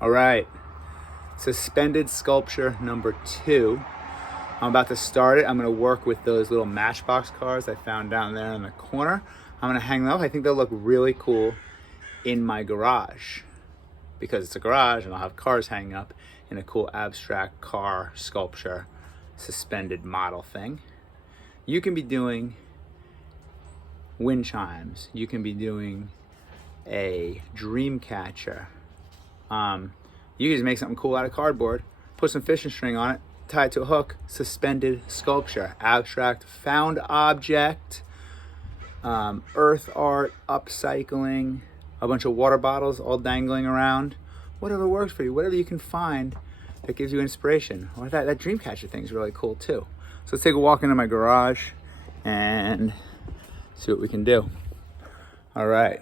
All right, suspended sculpture number 2. I'm about to start it. I'm gonna work with those little Matchbox cars I found down there in the corner. I'm gonna hang them up. I think they'll look really cool in my garage because it's a garage and I'll have cars hanging up in a cool abstract car sculpture suspended model thing. You can be doing wind chimes. You can be doing a dream catcher. You can just make something cool out of cardboard, put some fishing string on it, tie it to a hook, suspended sculpture, abstract found object, earth art, upcycling, a bunch of water bottles all dangling around. Whatever works for you, whatever you can find that gives you inspiration. Or that dream catcher thing is really cool too. So let's take a walk into my garage and see what we can do. All right,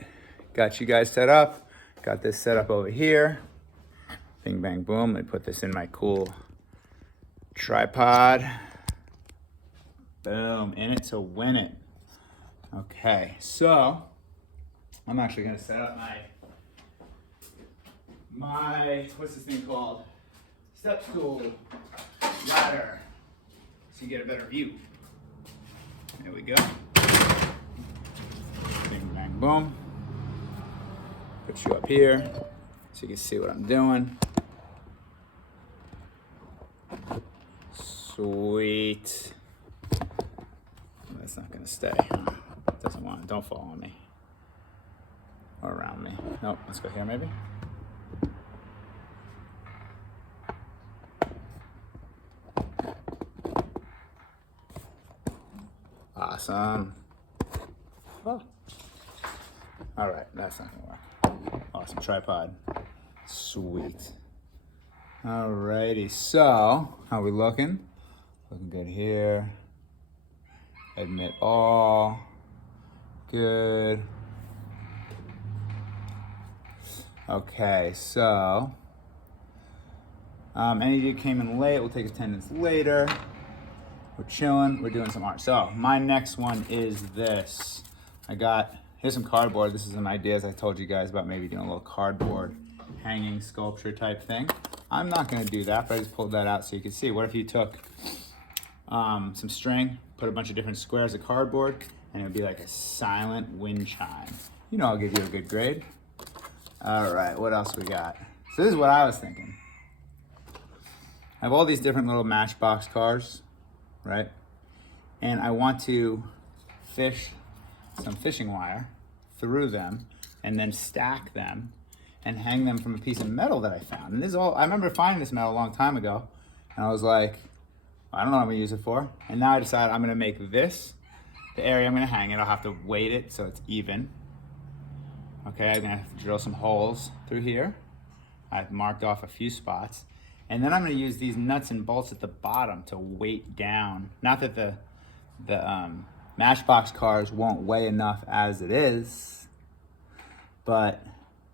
got you guys set up. Got this set up over here. Bing, bang, boom. Let me put this in my cool tripod. Boom, in it to win it. Okay, so I'm actually gonna set up my what's this thing called? Step stool ladder, so you get a better view. There we go. Bing, bang, boom. Put you up here so you can see what I'm doing. Sweet. That's not gonna stay. It doesn't want it. Don't fall on me. Or around me. Nope, let's go here maybe. Awesome. Oh. All right, that's not gonna work. Awesome tripod. Sweet. Alrighty, so how are we looking? Looking good here. Admit all. Good. Okay, so any of you came in late, we'll take attendance later. We're chilling, we're doing some art. So my next one is this. Here's some cardboard. This is some ideas I told you guys about, maybe doing a little cardboard hanging sculpture type thing. I'm not gonna do that, but I just pulled that out so you can see. What if you took some string, put a bunch of different squares of cardboard, and it would be like a silent wind chime. You know I'll give you a good grade. All right, what else we got? So this is what I was thinking. I have all these different little Matchbox cars, right? And I want to fish some fishing wire through them and then stack them and hang them from a piece of metal that I found. And this is all, I remember finding this metal a long time ago, and I was like, I don't know what I'm gonna use it for. And now I decided I'm gonna make this the area I'm gonna hang it. I'll have to weight it so it's even. Okay, I'm gonna have to drill some holes through here. I've marked off a few spots. And then I'm gonna use these nuts and bolts at the bottom to weight down. Not that the Matchbox cars won't weigh enough as it is, but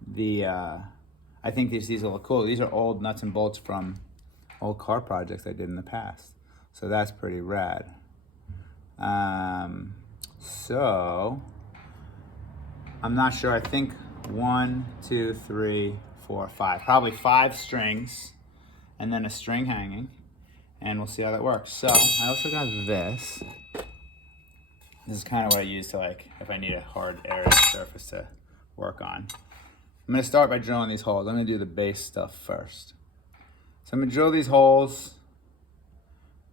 I think these will look cool. These are old nuts and bolts from old car projects I did in the past. So that's pretty rad. So I'm not sure. I think 1, 2, 3, 4, 5. Probably 5 strings and then a string hanging. And we'll see how that works. So I also got this. This is kind of what I use to, like, if I need a hard area surface to work on. I'm gonna start by drilling these holes. I'm gonna do the base stuff first. So I'm gonna drill these holes.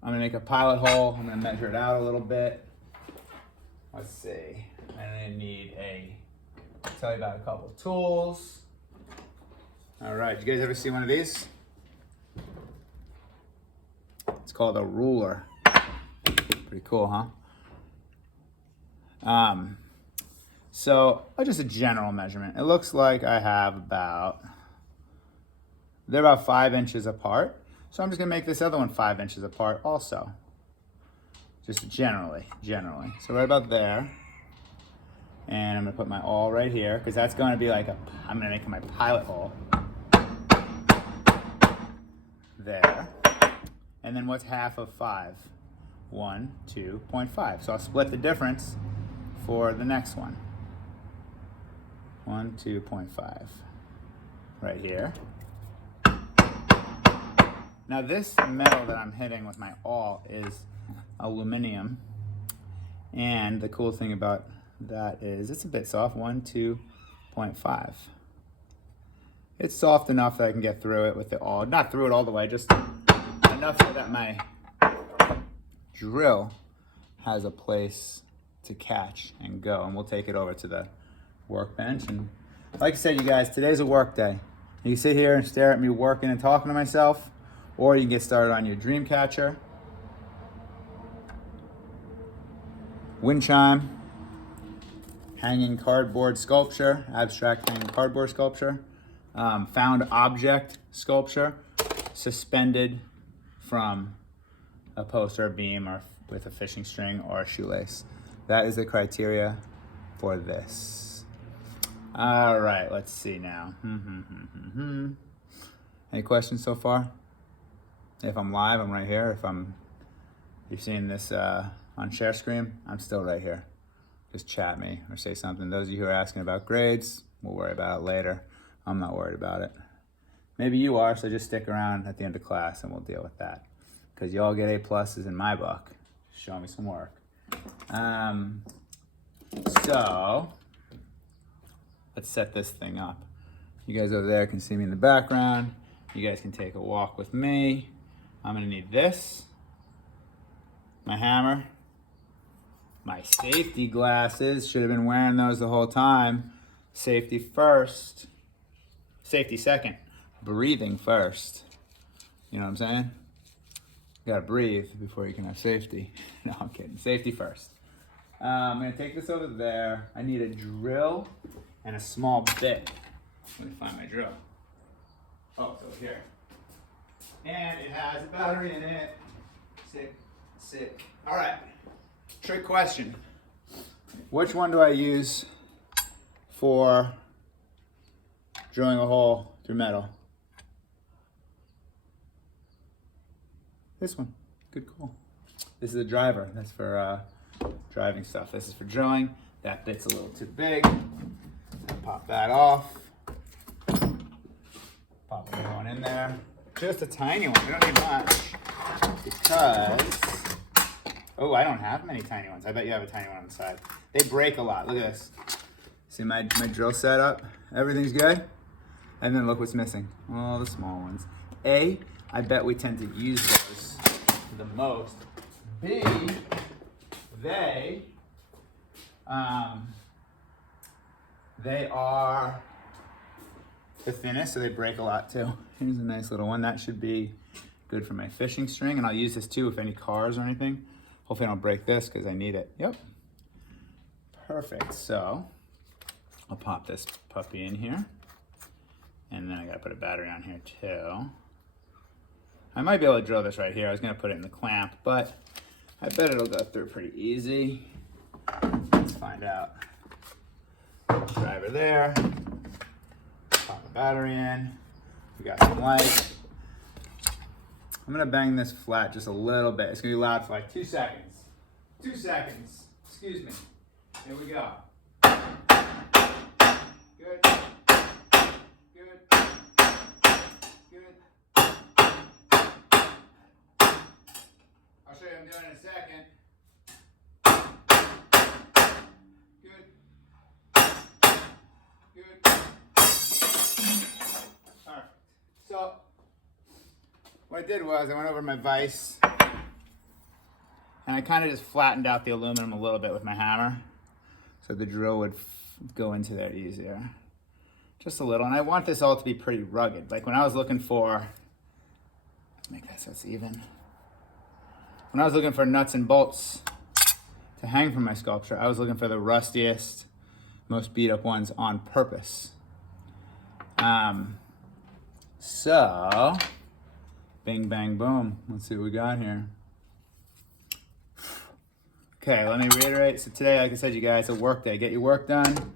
I'm gonna make a pilot hole. I'm gonna measure it out a little bit. Let's see. I'm gonna need tell you about a couple of tools. All right, you guys ever see one of these? It's called a ruler. Pretty cool, huh? So just a general measurement. It looks like I have they're about 5 inches apart. So I'm just gonna make this other one 5 inches apart also. Just generally. So right about there. And I'm gonna put my awl right here, because that's gonna be like I'm gonna make my pilot hole. There. And then what's half of 5? 1, 2.5. So I'll split the difference for the next one. 1, 2.5. Right here. Now this metal that I'm hitting with my awl is aluminum. And the cool thing about that is it's a bit soft, 2.5. It's soft enough that I can get through it with the awl. Not through it all the way, just enough so that my drill has a place to catch and go. And we'll take it over to the workbench. And like I said, you guys, today's a work day. You can sit here and stare at me working and talking to myself, or you can get started on your dream catcher, wind chime, hanging cardboard sculpture, abstract hanging cardboard sculpture, found object sculpture, suspended from a post or a beam or with a fishing string or a shoelace. That is the criteria for this. All right, let's see now. Any questions so far? If I'm live, I'm right here. If you're seeing this on share screen, I'm still right here. Just chat me or say something. Those of you who are asking about grades, we'll worry about it later. I'm not worried about it. Maybe you are, so just stick around at the end of class and we'll deal with that. Because you all get A+ in my book. Show me some work. So, let's set this thing up. You guys over there can see me in the background. You guys can take a walk with me. I'm gonna need this, my hammer, my safety glasses. Should have been wearing those the whole time. Safety first, safety second, breathing first. You know what I'm saying? You gotta breathe before you can have safety. No, I'm kidding. Safety first. I'm gonna take this over there. I need a drill and a small bit. Let me find my drill. Oh, it's over here. And it has a battery in it. Sick. All right, trick question. Which one do I use for drilling a hole through metal? This one. Good call. This is a driver. That's for driving stuff. This is for drilling. That bit's a little too big. Pop that off. Pop the other one in there. Just a tiny one. We don't need much because, oh, I don't have many tiny ones. I bet you have a tiny one on the side. They break a lot. Look at this. See my drill setup? Everything's good. And then look what's missing. All the small ones. A, I bet we tend to use those the most. B, they are the thinnest, so they break a lot too. Here's a nice little one. That should be good for my fishing string, and I'll use this too if any cars or anything. Hopefully I don't break this because I need it. Yep. Perfect. So I'll pop this puppy in here, and then I gotta put a battery on here too. I might be able to drill this right here. I was gonna put it in the clamp, but I bet it'll go through pretty easy. Let's find out. Driver there. Pop the battery in. We got some light. I'm gonna bang this flat just a little bit. It's gonna be loud for like 2 seconds. 2 seconds. Excuse me. Here we go. Good. Good. Good. I'll show you what I'm doing in a second. Good. Good. Perfect. So, what I did was I went over my vise and I kind of just flattened out the aluminum a little bit with my hammer so the drill would go into there easier. Just a little. And I want this all to be pretty rugged. Like when I was looking for, make that so it's even. When I was looking for nuts and bolts to hang from my sculpture, I was looking for the rustiest, most beat up ones on purpose. So, bing, bang, boom. Let's see what we got here. Okay, let me reiterate. So today, like I said, you guys, a work day. Get your work done. If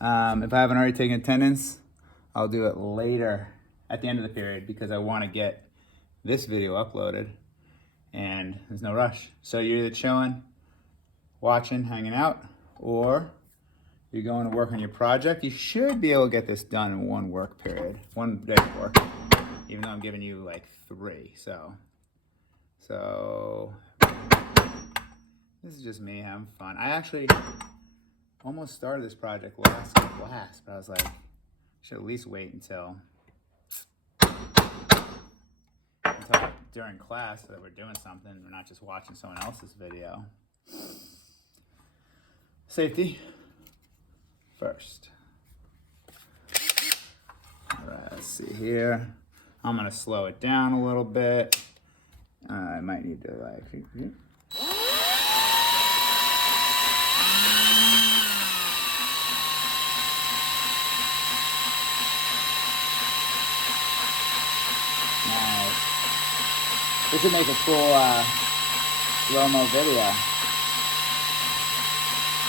I haven't already taken attendance, I'll do it later at the end of the period because I want to get this video uploaded and there's no rush. So you're either chilling, watching, hanging out, or you're going to work on your project, you should be able to get this done in one work period, one day of work, even though I'm giving you like 3. So this is just me having fun. I actually almost started this project last, but I was like, I should at least wait until during class so that we're doing something. We're not just watching someone else's video. Safety first. All right, let's see here. I'm gonna slow it down a little bit. I might need to like. Nice. This would make a cool slow-mo video.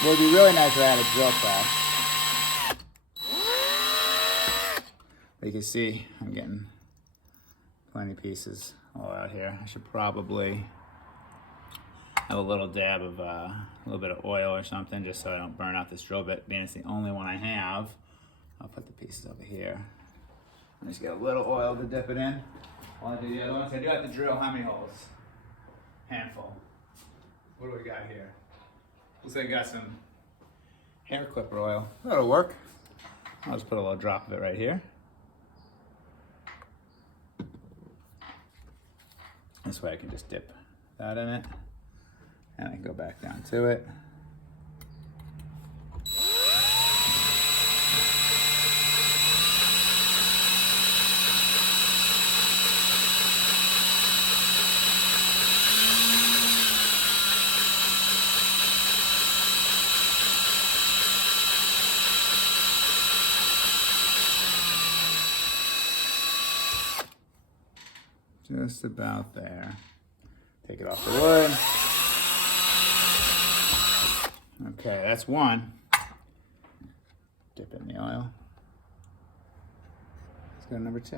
It would be really nice if I had a drill press. But you can see I'm getting plenty of pieces all out here. I should probably have a little dab of a little bit of oil or something just so I don't burn out this drill bit. Being it's the only one I have, I'll put the pieces over here. Just get a little oil to dip it in. While I do the other ones, I do have to drill how many holes? Handful. What do we got here? Looks like I got some hair clipper oil. That'll work. I'll just put a little drop of it right here. This way I can just dip that in it. And I can go back down to it. Just about there. Take it off the wood. Okay, that's one. Dip it in the oil. Let's go to number 2.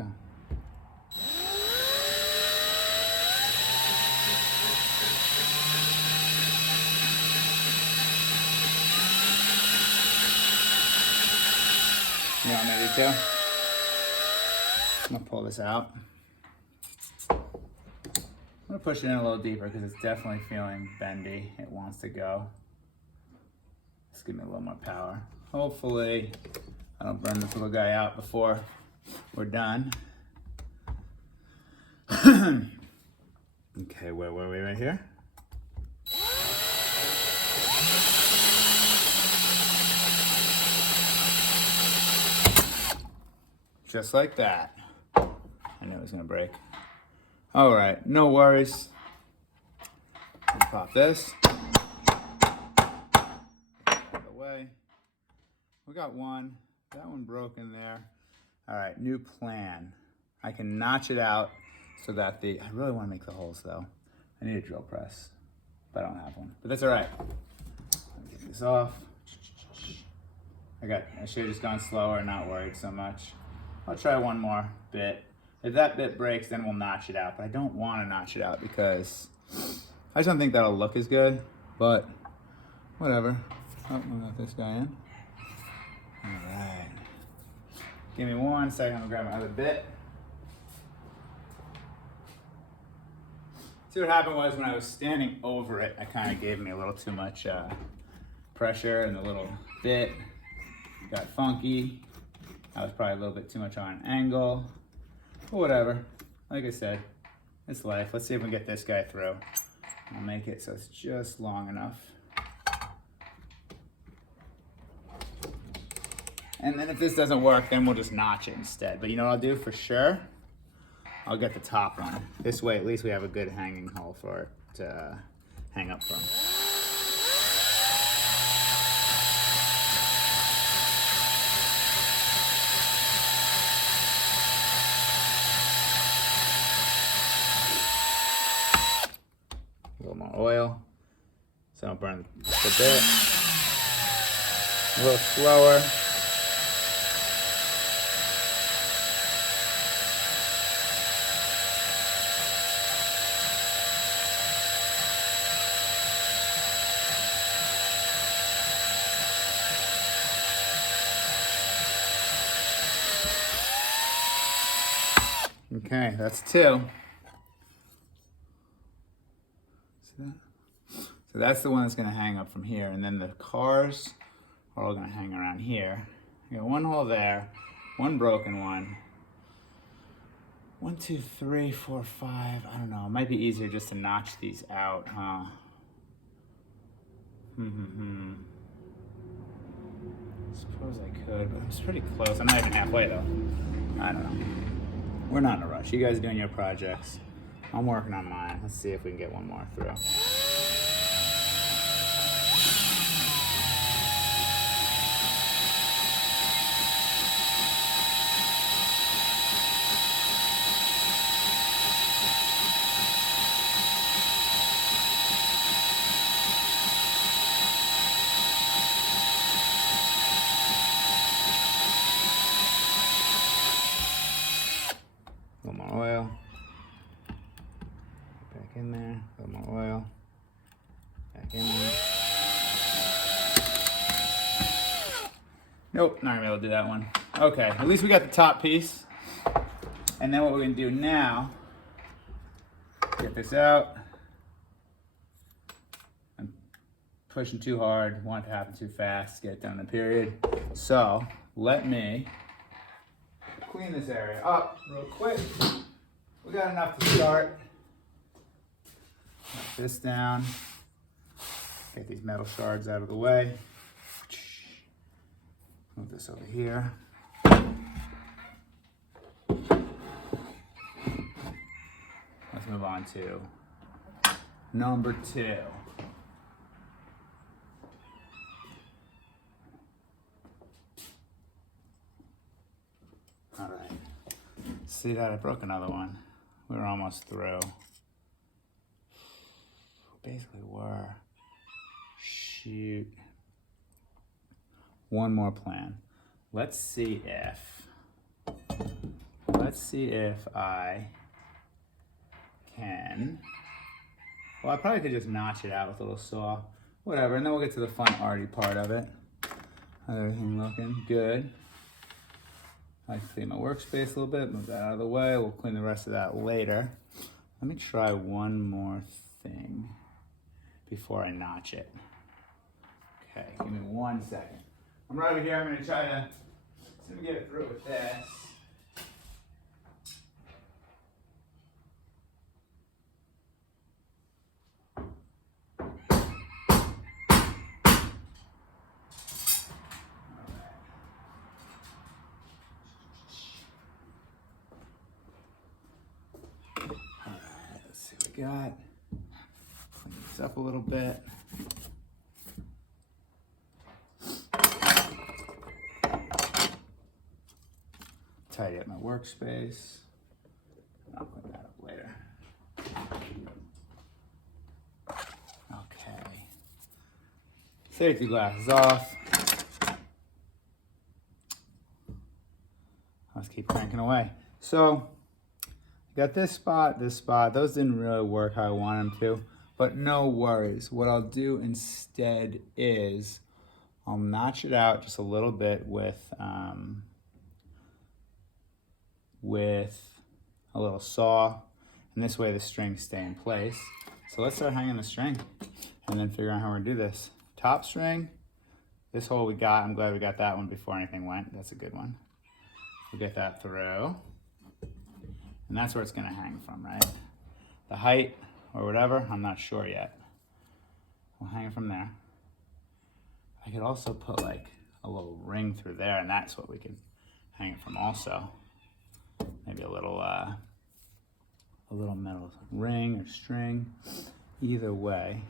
You want maybe 2? I'm gonna pull this out. I'm gonna push it in a little deeper because it's definitely feeling bendy. It wants to go. Just give me a little more power. Hopefully, I don't burn this little guy out before we're done. Okay, where were we right here? Just like that. I knew it was gonna break. All right, no worries. Pop this. Away. We got one. That one broke in there. All right, new plan. I can notch it out so that I really want to make the holes though. I need a drill press, but I don't have one. But that's all right. Let me get this off. I should have just gone slower and not worried so much. I'll try one more bit. If that bit breaks, then we'll notch it out. But I don't want to notch it out because I just don't think that'll look as good. But whatever. Oh, we got this guy in. All right. Give me 1 second. I'm gonna grab my other bit. See, what happened was when I was standing over it, I kind of gave me a little too much pressure, and the little bit got funky. I was probably a little bit too much on an angle. But whatever. Like I said, it's life. Let's see if we can get this guy through. I'll make it so it's just long enough. And then if this doesn't work, then we'll just notch it instead. But you know what I'll do for sure? I'll get the top one. This way, at least we have a good hanging hole for it to hang up from. A little more oil, so I don't burn the bit. A little slower. Okay, that's 2. See that? So that's the one that's gonna hang up from here, and then the cars are all gonna hang around here. You got 1 hole there, 1 broken one. 1, 2, 3, 4, 5. I don't know. It might be easier just to notch these out, huh? Suppose I could, but it's pretty close. I'm not even halfway though. I don't know. We're not in a rush. You guys are doing your projects. I'm working on mine. Let's see if we can get one more through. A little more oil. Back in there. A little more oil. Back in there. Nope, not gonna be able to do that one. Okay, at least we got the top piece. And then what we're gonna do now, get this out. I'm pushing too hard, want it to happen too fast, get it done in a period. So let me clean this area up real quick. We got enough to start. Knock this down. Get these metal shards out of the way. Move this over here. Let's move on to number 2. All right. See that? I broke another one. We were almost through. Basically were. Shoot. One more plan. Let's see if I can, well, I probably could just notch it out with a little saw, whatever, and then we'll get to the fun arty part of it. Everything looking good. I clean my workspace a little bit, move that out of the way. We'll clean the rest of that later. Let me try one more thing before I notch it. Okay, give me 1 second. I'm right over here. I'm gonna try to get it through with this. Got clean this up a little bit. Tidy up my workspace. I'll clean that up later. Okay. Safety glasses off. Let's keep cranking away. So got this spot, those didn't really work how I wanted them to, but no worries. What I'll do instead is I'll notch it out just a little bit with a little saw, and this way the strings stay in place. So let's start hanging the string and then figure out how we're gonna do this. Top string, this hole we got, I'm glad we got that one before anything went. That's a good one. We'll get that through. And that's where it's gonna hang from, right? The height or whatever, I'm not sure yet. We'll hang it from there. I could also put like a little ring through there, and that's what we can hang it from also. Maybe a little metal ring or string. Either way,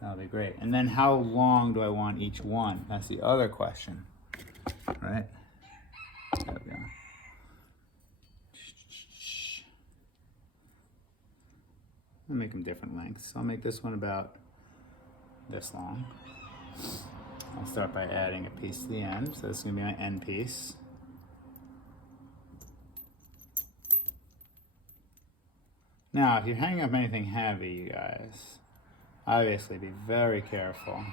that'll be great. And then how long do I want each one? That's the other question, right? There we go. I'll make them different lengths. I'll make this one about this long. I'll start by adding a piece to the end. So this is gonna be my end piece. Now, if you're hanging up anything heavy, you guys, obviously be very careful.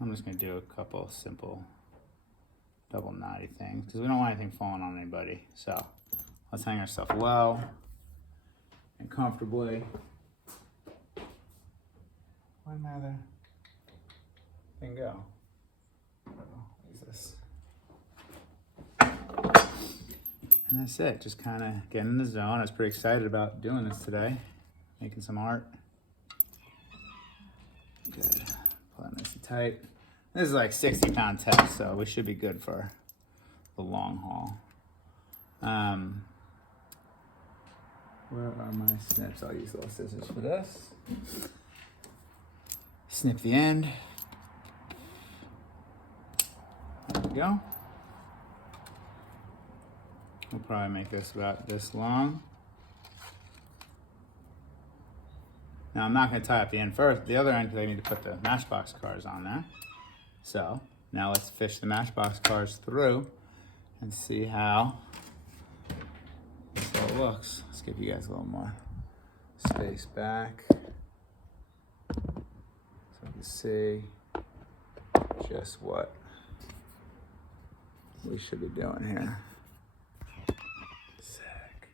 I'm just gonna do a couple simple double knotty things because we don't want anything falling on anybody. So let's hang ourselves well and comfortably. Where'd my other thing go? What is this? And that's it. Just kind of getting in the zone. I was pretty excited about doing this today, making some art. Good. Pull that nice and tight. This is like 60-pound test, so we should be good for the long haul. Where are my snips? I'll use little scissors for this. Snip the end. There we go. We'll probably make this about this long. Now I'm not going to tie up the end first, the other end, because I need to put the Matchbox cars on there. So now let's fish the Matchbox cars through and see how this all looks. Let's give you guys a little more space back so you can see just what we should be doing here. Sick.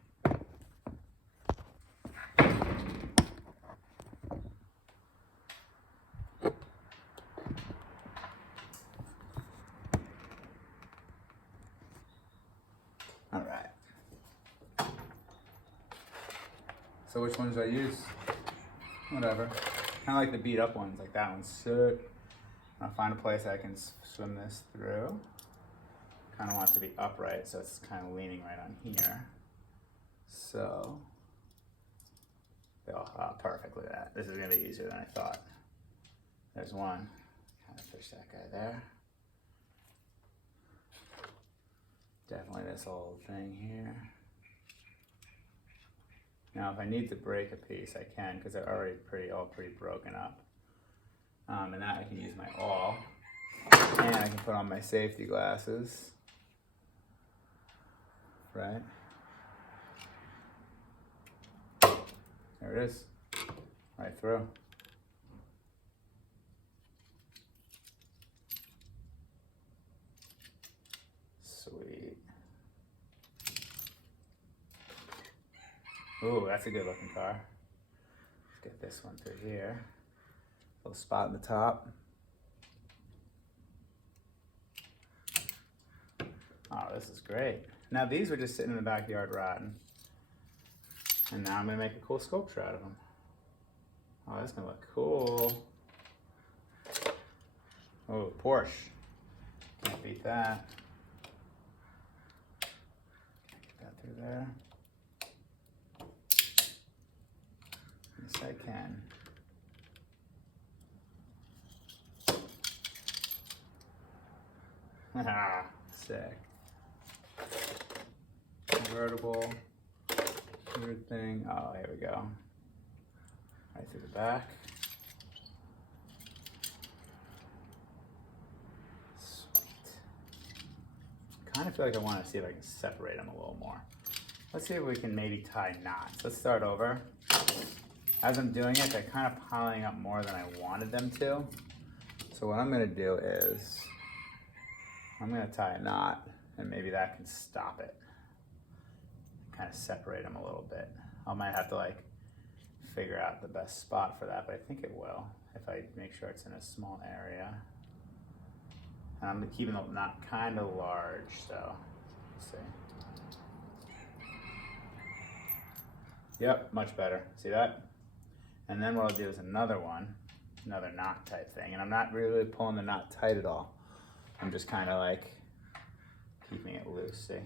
All right. So which ones do I use? Whatever. Kind of like the beat up ones, like that one's sick. I'll find a place I can swim this through. Kind of want it to be upright, so it's kind of leaning right on here. So, oh, perfect, look at that. This is gonna be easier than I thought. There's one. Kind of fish that guy there. Definitely this whole thing here. Now, if I need to break a piece, I can, because they're already all pretty broken up. And that I can use my awl, and I can put on my safety glasses, right? There it is, right through. Sweet. Ooh, that's a good looking car. Let's get this one through here. Little spot in the top. Oh, this is great. Now these were just sitting in the backyard rotting. And now I'm gonna make a cool sculpture out of them. Oh, that's gonna look cool. Oh, Porsche. Can't beat that. Get that through there. Yes, I can. Ah, sick. Convertible. Weird thing. Oh, here we go. Right through the back. Sweet. Kind of feel like I want to see if I can separate them a little more. Let's see if we can maybe tie knots. Let's start over. As I'm doing it, they're kind of piling up more than I wanted them to. So what I'm going to do is I'm going to tie a knot, and maybe that can stop it. Kind of separate them a little bit. I might have to like figure out the best spot for that, but I think it will if I make sure it's in a small area. And I'm keeping the knot kind of large, so let's see. Yep, much better. See that? And then what I'll do is another one, another knot type thing. And I'm not really pulling the knot tight at all. I'm just kind of like keeping it loose, see?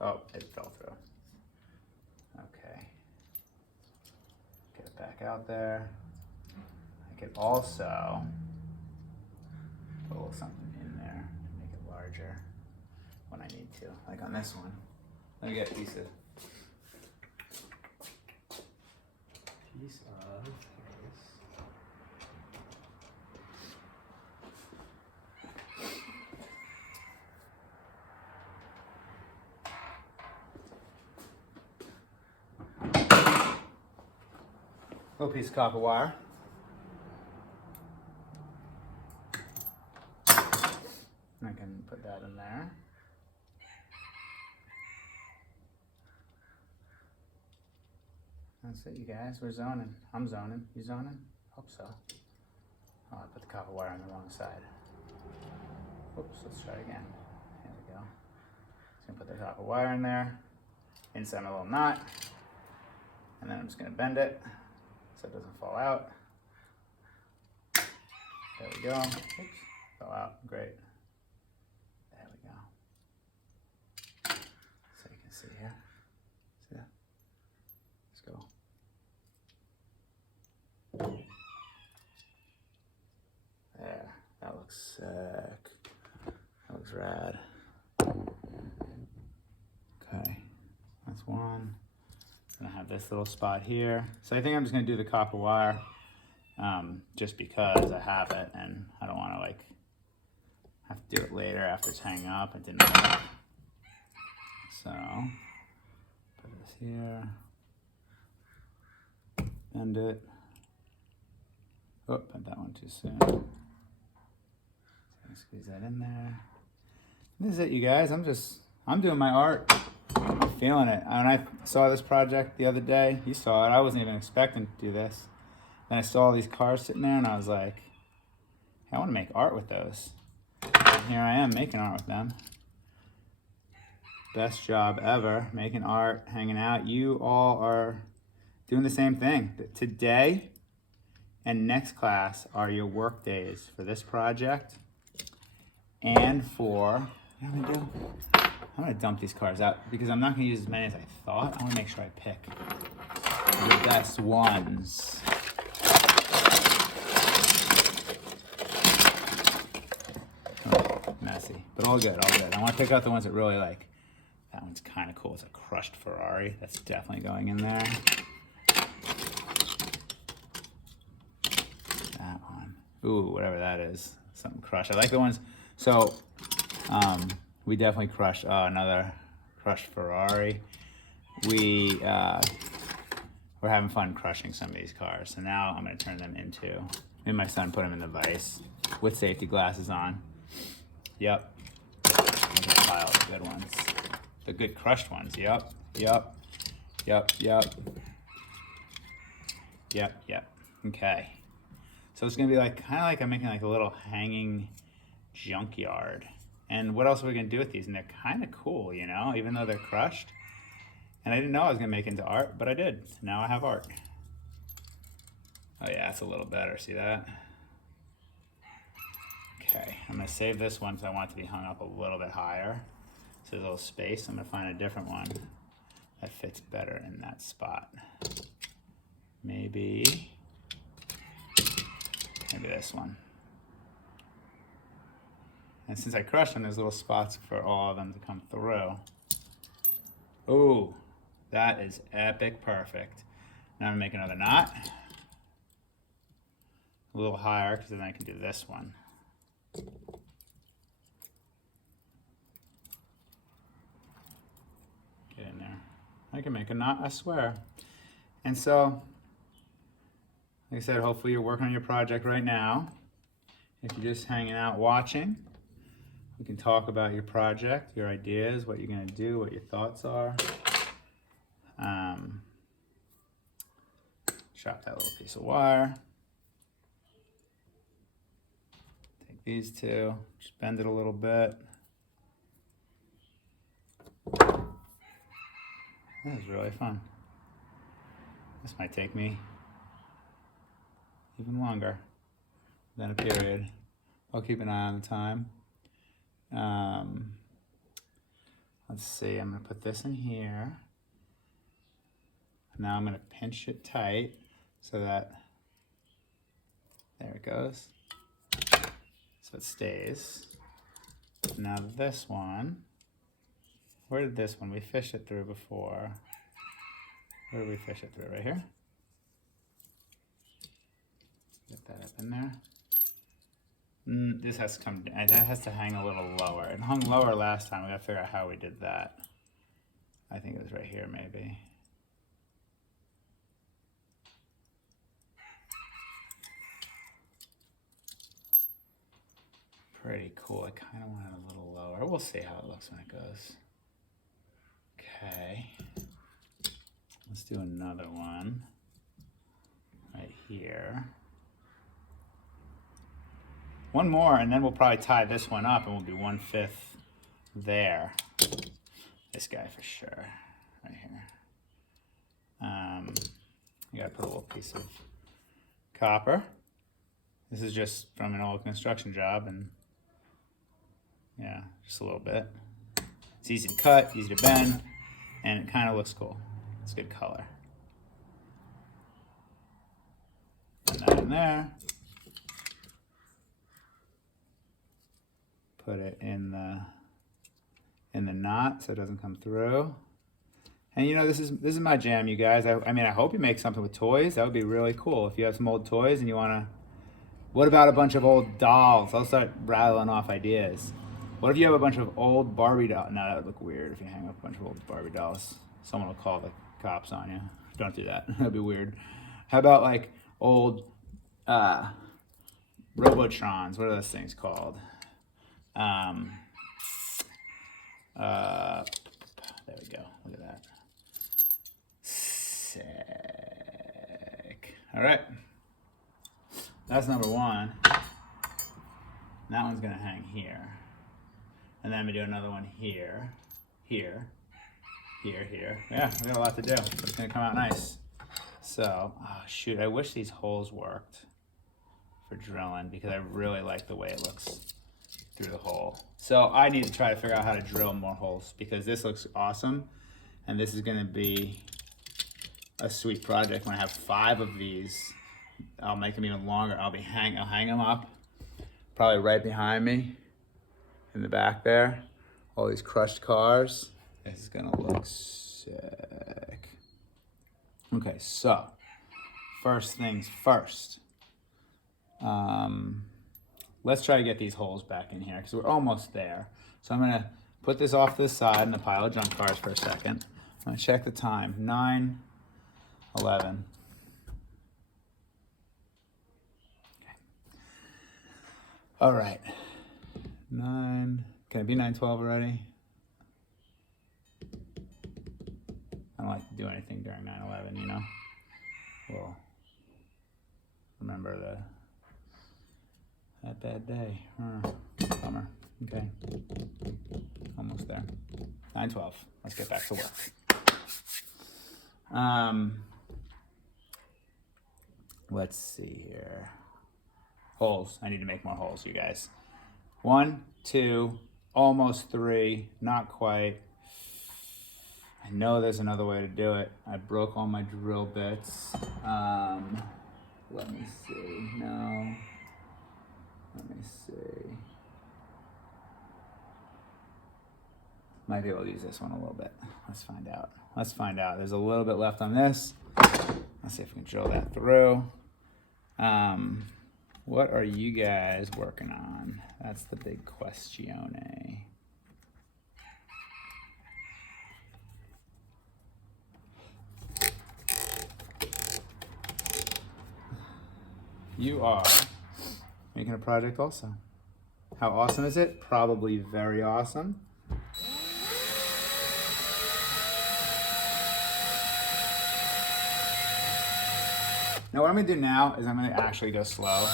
Oh, it fell through. Okay. Get it back out there. I could also put a little something in there to make it larger when I need to, like on this one. Let me get a piece of this. Little piece of copper wire. that in there. That's it, you guys. We're zoning. I'm zoning. You zoning? Hope so. Oh, I put the copper wire on the wrong side. Oops, let's try again. There we go. Just gonna put the copper wire in there, inside my little knot, and then I'm just gonna bend it so it doesn't fall out. There we go. Oops, fell out. Great. There we go. So you can see here. See that? Let's go. There. That looks sick. That looks rad. Okay. That's one. I'm gonna have this little spot here. So I think I'm just gonna do the copper wire. Just because I have it and I don't want to like have to do it later after it's hanging up. It didn't work. So put this here, bend it. Oh, bent that one too soon. Squeeze that in there. This is it, you guys. I'm doing my art. I'm feeling it. And I saw this project the other day. You saw it. I wasn't even expecting to do this. Then I saw all these cars sitting there and I was like, hey, I want to make art with those. And here I am making art with them. Best job ever, making art, hanging out. You all are doing the same thing. Today and next class are your work days for this project and for, what am I gonna do? I'm gonna dump these cars out because I'm not gonna use as many as I thought. I wanna make sure I pick the best ones. Messy, but all good, all good. I want to pick out the ones that really like. That one's kind of cool. It's a crushed Ferrari. That's definitely going in there. That one. Ooh, whatever that is. Something crushed. I like the ones. So, we definitely crushed another crushed Ferrari. We're having fun crushing some of these cars. So now I'm going to turn them into, me and my son put them in the vise with safety glasses on. Yep. There's a pile of good ones. The good crushed ones. Yep. Yep. Yep. Yep. Yep. Yep. Okay. So it's gonna be like kind of like I'm making like a little hanging junkyard. And what else are we gonna do with these? And they're kind of cool, you know, even though they're crushed. And I didn't know I was gonna make into art, but I did. Now I have art. Oh yeah, it's a little better. See that? Okay, I'm gonna save this one because I want it to be hung up a little bit higher. So there's a little space. I'm gonna find a different one that fits better in that spot. Maybe this one. And since I crushed them, there's little spots for all of them to come through. Ooh, that is epic perfect. Now I'm gonna make another knot. A little higher because then I can do this one. Get in there. I can make a knot, I swear. And so, like I said, hopefully you're working on your project right now. If you're just hanging out watching, we can talk about your project, your ideas, what you're gonna do, what your thoughts are. Chop that little piece of wire. Take these two, just bend it a little bit. That was really fun. This might take me even longer than a period. I'll keep an eye on the time. Let's see, I'm gonna put this in here. Now I'm gonna pinch it tight so that, there it goes. So it stays. Now this one, where did this one, we fished it through before. Where did we fish it through, right here? Get that up in there. This has to come, that has to hang a little lower. It hung lower last time, we gotta figure out how we did that. I think it was right here maybe. pretty cool. I kind of want it a little lower. We'll see how it looks when it goes. Okay. Let's do another one right here. One more, and then we'll probably tie this one up, and we'll do 1/5 there. This guy for sure, right here. You gotta put a little piece of copper. This is just from an old construction job, and yeah, just a little bit. It's easy to cut, easy to bend, and it kind of looks cool. It's a good color. Put that in there. Put it in the knot so it doesn't come through. And you know, this is my jam, you guys. I mean, I hope you make something with toys. That would be really cool. If you have some old toys and you wanna, what about a bunch of old dolls? I'll start rattling off ideas. What if you have a bunch of old Barbie dolls? No, that would look weird if you hang up a bunch of old Barbie dolls. Someone will call the cops on you. Don't do that. That'd be weird. How about like old Robotrons? What are those things called? There we go. Look at that. Sick. All right. That's number one. That one's gonna hang here. And then I'm gonna do another one here, here, here, here. Yeah, we got a lot to do, but it's gonna come out nice. So, oh shoot, I wish these holes worked for drilling because I really like the way it looks through the hole. So I need to try to figure out how to drill more holes because this looks awesome. And this is gonna be a sweet project. When I have 5 of these, I'll make them even longer. I'll hang them up, probably right behind me in the back there. All these crushed cars. This is gonna look sick. Okay, so first things first. Let's try to get these holes back in here because we're almost there. So I'm gonna put this off to the side in the pile of junk cars for a second. I'm gonna check the time, 9:11. Okay. All right, can it be 9:12 already? I don't like to do anything during 9/11, you know? Well, remember that bad day. Bummer. Okay. Almost there. 9:12. Let's get back to work. Let's see here. Holes. I need to make more holes, you guys. 1, 2, almost 3, not quite. I know there's another way to do it. I broke all my drill bits. Let me see. No. Let me see. Might be able to use this one a little bit. Let's find out. Let's find out. There's a little bit left on this. Let's see if we can drill that through. What are you guys working on? That's the big questione. You are making a project also. How awesome is it? Probably very awesome. Now what I'm gonna do now is I'm gonna actually go slow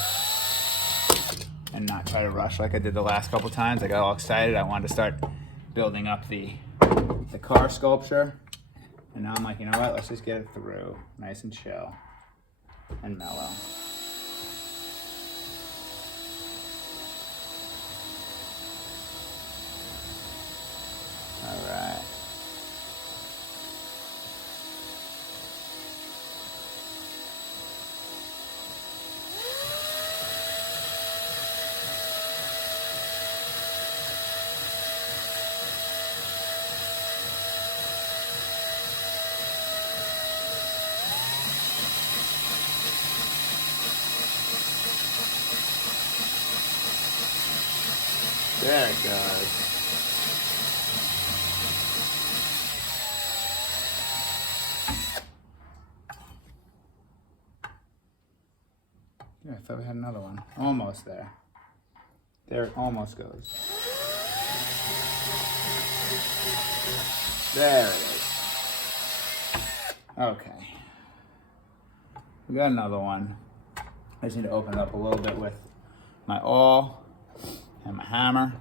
and not try to rush like I did the last couple times. I got all excited. I wanted to start building up the car sculpture. And now I'm like, you know what? Let's just get it through. Nice and chill and mellow. All right. There it goes. Yeah, I thought we had another one. Almost there. There it almost goes. There it is. Okay. We got another one. I just need to open it up a little bit with my awl and my hammer.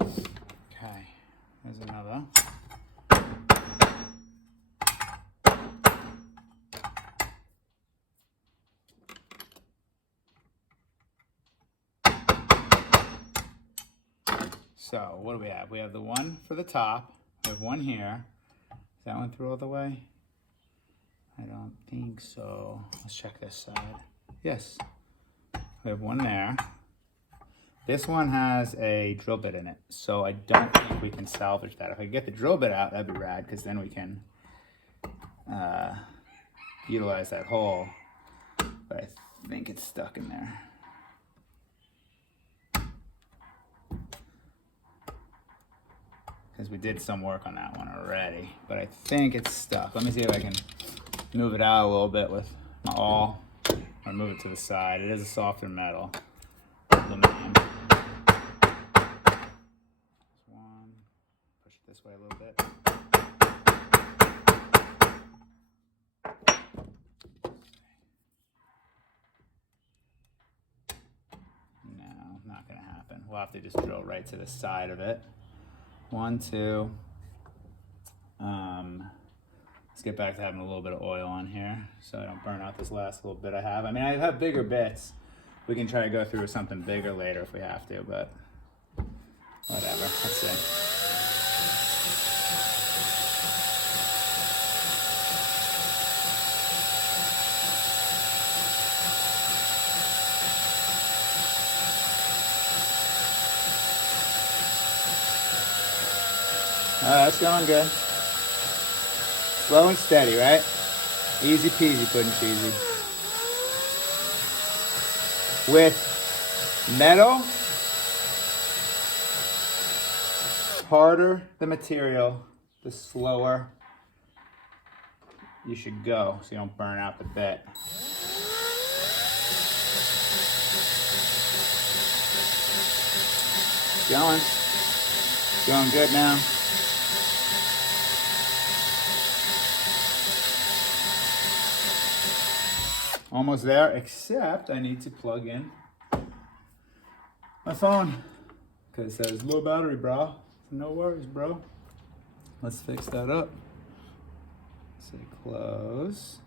Okay, there's another. So what do we have? We have the one for the top. We have one here. Is that one through all the way? I don't think so. Let's check this side. Yes. We have one there. This one has a drill bit in it, so I don't think we can salvage that. If I get the drill bit out, that'd be rad, because then we can utilize that hole. But I think it's stuck in there. Because we did some work on that one already, but I think it's stuck. Let me see if I can move it out a little bit with my awl, or move it to the side. It is a softer metal. Aluminum. One. Push it this way a little bit. No, not gonna happen. We'll have to just drill right to the side of it. 1, 2. Let's get back to having a little bit of oil on here so I don't burn out this last little bit I have. I mean, I have bigger bits. We can try to go through with something bigger later if we have to, but whatever. Let's see. That's going good. Slow and steady, right? Easy peasy, pudding cheesy. With metal, harder the material, the slower you should go so you don't burn out the bit. Going good now. Almost there, except I need to plug in my phone because it says low battery, bro. No worries, bro. Let's fix that up. Say close.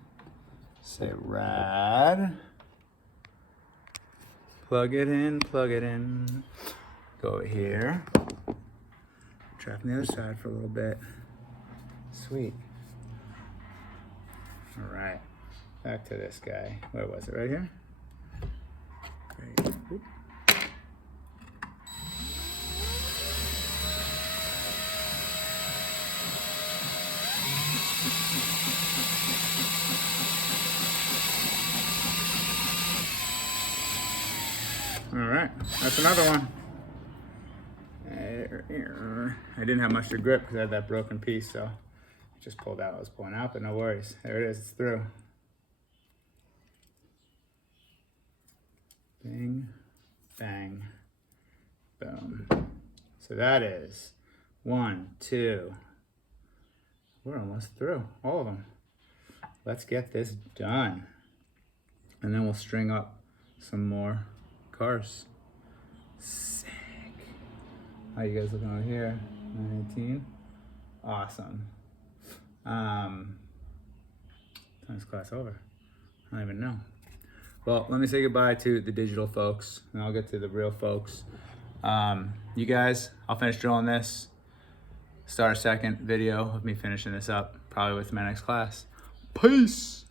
Say rad. Plug it in, plug it in. Go over here. Try from the other side for a little bit. Sweet. All right. Back to this guy. Where was it? Right here? Great. Oop. All right, that's another one. I didn't have much to grip because I had that broken piece, so I just pulled out what I was pulling out, but no worries. There it is, it's through. Bing, bang, boom. So that is 1, 2. We're almost through, all of them. Let's get this done. And then we'll string up some more cars. Sick. How you guys looking over here? 918. Awesome. Time's class over. I don't even know. Well, let me say goodbye to the digital folks, and I'll get to the real folks. You guys, I'll finish drilling this. Start a second video of me finishing this up, probably with my next class. Peace.